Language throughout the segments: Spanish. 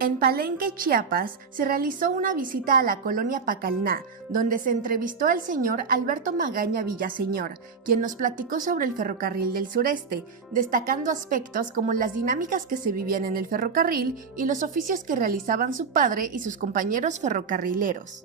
En Palenque, Chiapas, se realizó una visita a la colonia Pacalná, donde se entrevistó al señor Alberto Magaña Villaseñor, quien nos platicó sobre el ferrocarril del sureste, destacando aspectos como las dinámicas que se vivían en el ferrocarril y los oficios que realizaban su padre y sus compañeros ferrocarrileros.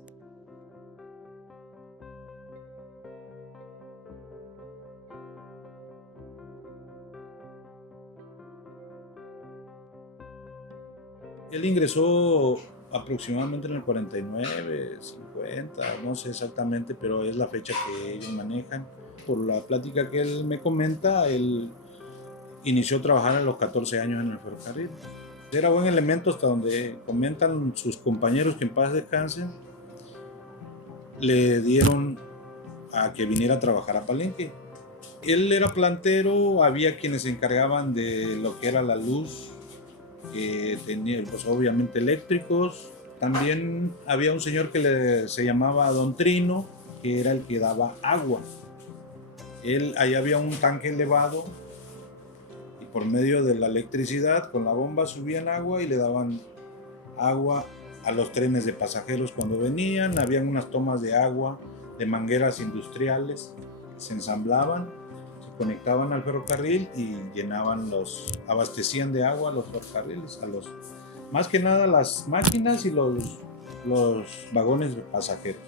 Él ingresó aproximadamente en el 49, 50, no sé exactamente, pero es la fecha que ellos manejan. Por la plática que él me comenta, él inició a trabajar a los 14 años en el ferrocarril. Era buen elemento hasta donde comentan sus compañeros que en paz descansen, le dieron a que viniera a trabajar a Palenque. Él era plantero, había quienes se encargaban de lo que era la luz, que tenía, pues obviamente eléctricos. También había un señor que se llamaba Don Trino, que era el que daba agua. Ahí había un tanque elevado y por medio de la electricidad con la bomba subían agua y le daban agua a los trenes de pasajeros cuando venían. Habían unas tomas de agua de mangueras industriales que se ensamblaban, conectaban al ferrocarril y abastecían de agua a los ferrocarriles, más que nada las máquinas y los vagones de pasajeros.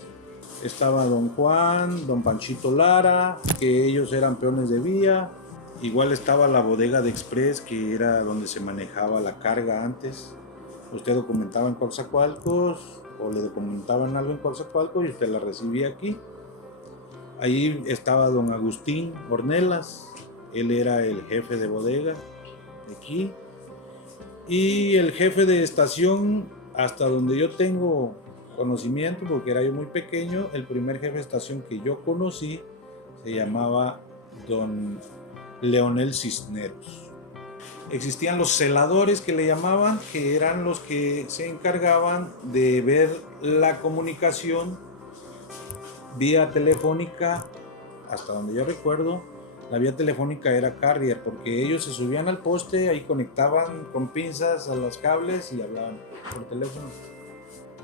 Estaba Don Juan, Don Panchito Lara, que ellos eran peones de vía. Igual estaba la bodega de Express, que era donde se manejaba la carga antes. Usted documentaba en Coatzacoalcos o le documentaban algo en Coatzacoalcos y usted la recibía aquí. Ahí estaba Don Agustín Ornelas, él era el jefe de bodega de aquí. Y el jefe de estación, hasta donde yo tengo conocimiento, porque era yo muy pequeño, el primer jefe de estación que yo conocí se llamaba Don Leonel Cisneros. Existían los celadores que le llamaban, que eran los que se encargaban de ver la comunicación vía telefónica. Hasta donde yo recuerdo, la vía telefónica era carrier, porque ellos se subían al poste, ahí conectaban con pinzas a los cables y hablaban por teléfono.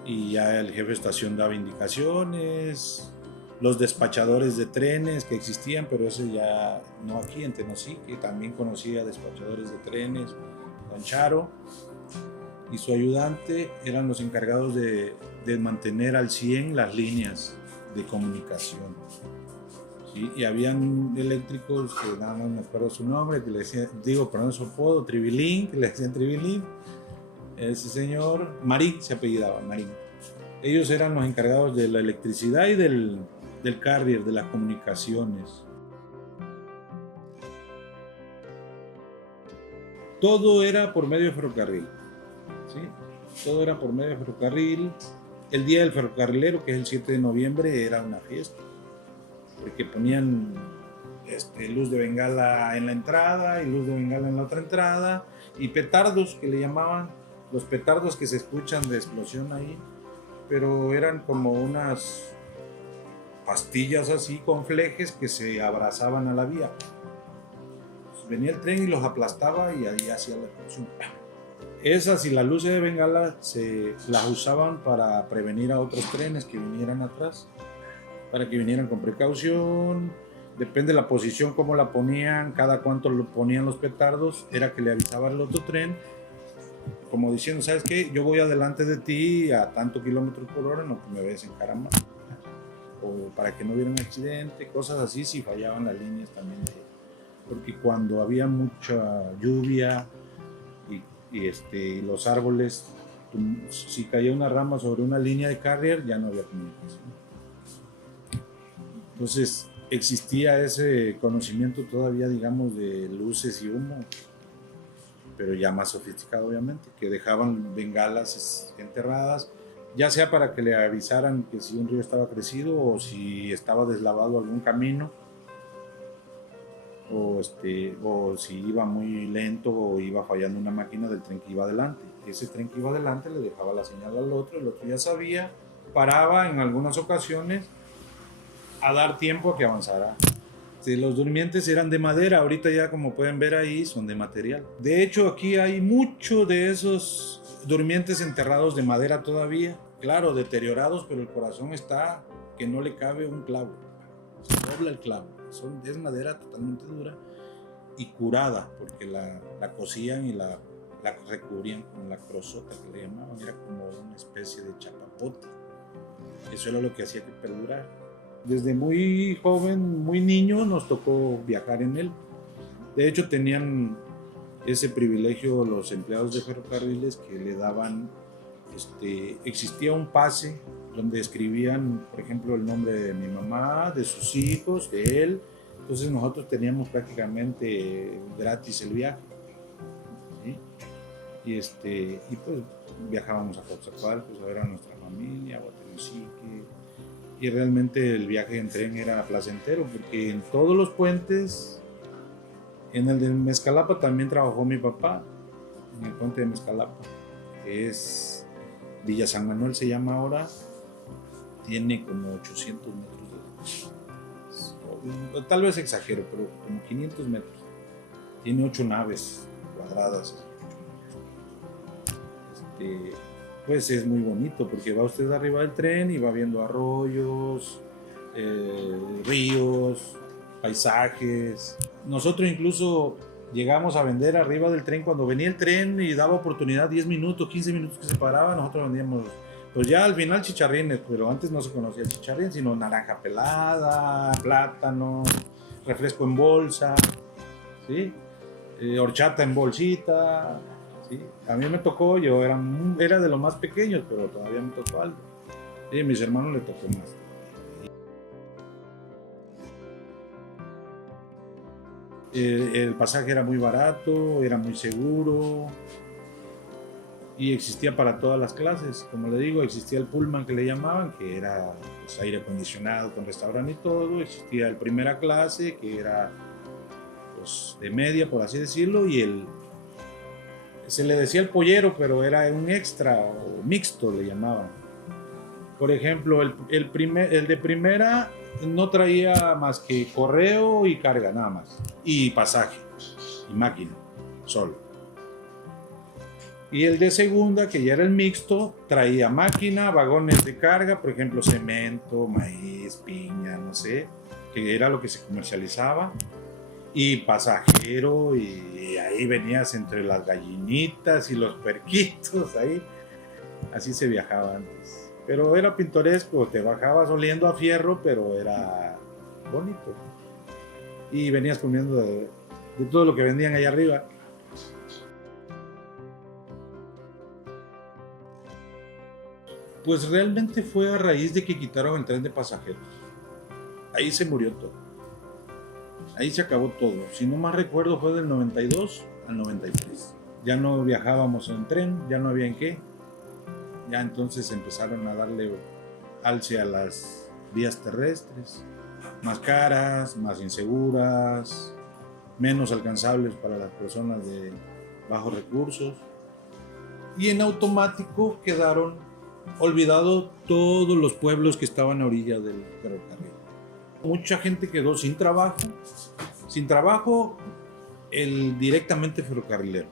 Y ya el jefe de estación daba indicaciones, los despachadores de trenes que existían, pero eso ya no aquí en Tenosí, que también conocía despachadores de trenes, Don Charo y su ayudante eran los encargados de mantener al 100 las líneas de comunicación. ¿Sí? Y habían eléctricos que nada más me acuerdo su nombre, que le decían, perdón su apodo, Tribilín, que le decían Tribilín. Ese señor, Marín se apellidaba, Marín. Ellos eran los encargados de la electricidad y del carrier, de las comunicaciones. Todo era por medio de ferrocarril. ¿Sí? Todo era por medio de ferrocarril. El día del ferrocarrilero, que es el 7 de noviembre, era una fiesta, porque ponían luz de bengala en la entrada y luz de bengala en la otra entrada, y petardos, que le llamaban, los petardos que se escuchan de explosión ahí, pero eran como unas pastillas así con flejes que se abrazaban a la vía. Pues venía el tren y los aplastaba y ahí hacía la explosión. Esas y las luces de bengala las usaban para prevenir a otros trenes que vinieran atrás, para que vinieran con precaución. Depende de la posición, cómo la ponían, cada cuánto lo ponían los petardos, era que le avisaban al otro tren, como diciendo, ¿sabes qué? Yo voy adelante de ti a tanto kilómetros por hora, no me vayas a encaramar. O para que no hubiera un accidente, cosas así, si fallaban las líneas también. Porque cuando había mucha lluvia y los árboles, si caía una rama sobre una línea de carrier, ya no había comunicación. Entonces existía ese conocimiento todavía, digamos, de luces y humo, pero ya más sofisticado obviamente, que dejaban bengalas enterradas, ya sea para que le avisaran que si un río estaba crecido o si estaba deslavado algún camino, o si iba muy lento o iba fallando una máquina del tren que iba adelante. Ese tren que iba adelante le dejaba la señal al otro, el otro ya sabía, paraba en algunas ocasiones a dar tiempo a que avanzara Sí, los durmientes eran de madera, ahorita ya como pueden ver ahí son de material. De hecho aquí hay mucho de esos durmientes enterrados de madera todavía, claro, deteriorados, pero el corazón está que no le cabe un clavo, se dobla el clavo. Es madera totalmente dura y curada, porque la cosían y la recubrían con la crosota que le llamaban, era como una especie de chapapote. Eso era lo que hacía que perdurara. Desde muy joven, muy niño, nos tocó viajar en él. De hecho, tenían ese privilegio los empleados de ferrocarriles que le daban, existía un pase donde escribían, por ejemplo, el nombre de mi mamá, de sus hijos, de él. Entonces nosotros teníamos prácticamente gratis el viaje, ¿sí? Y pues viajábamos a Coatzacoalcos a ver a nuestra familia, a Guatemala. Y realmente el viaje en tren era placentero porque en todos los puentes, en el de Mezcalapa también trabajó mi papá, en el puente de Mezcalapa, que es Villa San Manuel se llama ahora, tiene como 800 metros de... Tal vez exagero, pero como 500 metros. Tiene 8 naves cuadradas. Pues es muy bonito porque va usted arriba del tren y va viendo arroyos, ríos, paisajes. Nosotros incluso llegamos a vender arriba del tren cuando venía el tren y daba oportunidad 10 minutos, 15 minutos que se paraba, nosotros vendíamos, pues ya al final chicharrines, pero antes no se conocía el chicharrín, sino naranja pelada, plátano, refresco en bolsa, ¿sí? Horchata en bolsita. ¿Sí? A mí me tocó, yo era de los más pequeños, pero todavía me tocó algo. Sí, a mis hermanos le tocó más. El pasaje era muy barato, era muy seguro y existía para todas las clases. Como le digo, existía el Pullman que le llamaban, que era pues, aire acondicionado con restaurante y todo. Existía el primera clase, que era pues, de media, por así decirlo, y se le decía el pollero, pero era un extra o mixto le llamaban. Por ejemplo, el de primera no traía más que correo y carga nada más, y pasaje, y máquina, solo. Y el de segunda, que ya era el mixto, traía máquina, vagones de carga, por ejemplo, cemento, maíz, piña, no sé, que era lo que se comercializaba. Y pasajero, y ahí venías entre las gallinitas y los puerquitos, ahí así se viajaba antes, pero era pintoresco, te bajabas oliendo a fierro, pero era bonito y venías comiendo de todo lo que vendían allá arriba. Pues realmente fue a raíz de que quitaron el tren de pasajeros, ahí se murió todo. Ahí se acabó todo. Si no más recuerdo, fue del 92 al 93. Ya no viajábamos en tren, ya no había en qué. Ya entonces empezaron a darle alce a las vías terrestres. Más caras, más inseguras, menos alcanzables para las personas de bajos recursos. Y en automático quedaron olvidados todos los pueblos que estaban a orilla del ferrocarril. Mucha gente quedó sin trabajo directamente ferrocarrilero,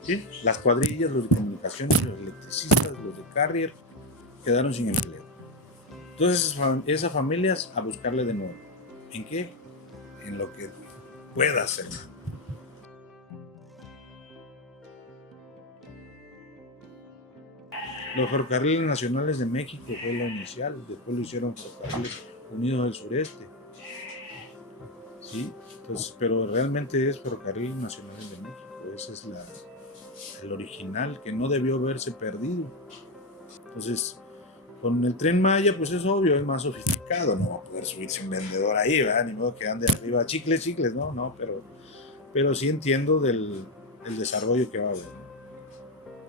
¿sí? Las cuadrillas, los de comunicaciones, los electricistas, los de carrier, quedaron sin empleo. Entonces esas familias a buscarle de nuevo. ¿En qué? En lo que pueda hacer. Los ferrocarriles nacionales de México fue lo inicial, después lo hicieron Ferrocarriles Unidos del Sureste. ¿Sí? Entonces, pero realmente es Ferrocarriles Nacionales de México, ese es el original, que no debió haberse perdido. Entonces, con el Tren Maya, pues es obvio, es más sofisticado, no va a poder subirse un vendedor ahí, ¿verdad? Ni modo que ande arriba, chicles, no, pero sí entiendo del desarrollo que va a haber.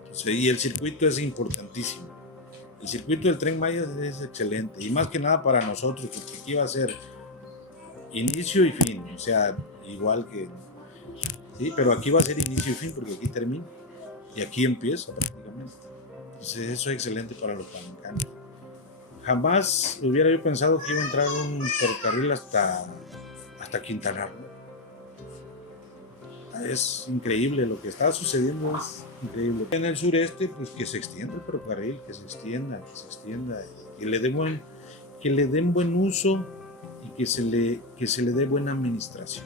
Entonces, y el circuito es importantísimo. El circuito del Tren Maya es excelente, y más que nada para nosotros, porque aquí va a ser inicio y fin, o sea, igual que, sí, pero aquí va a ser inicio y fin, porque aquí termina, y aquí empieza prácticamente. Entonces eso es excelente para los palencanos. Jamás hubiera yo pensado que iba a entrar un ferrocarril hasta hasta Quintana Roo. Es increíble lo que está sucediendo, es increíble. En el sureste, pues que se extienda el ferrocarril, que se extienda, que le den buen uso y que se le dé buena administración.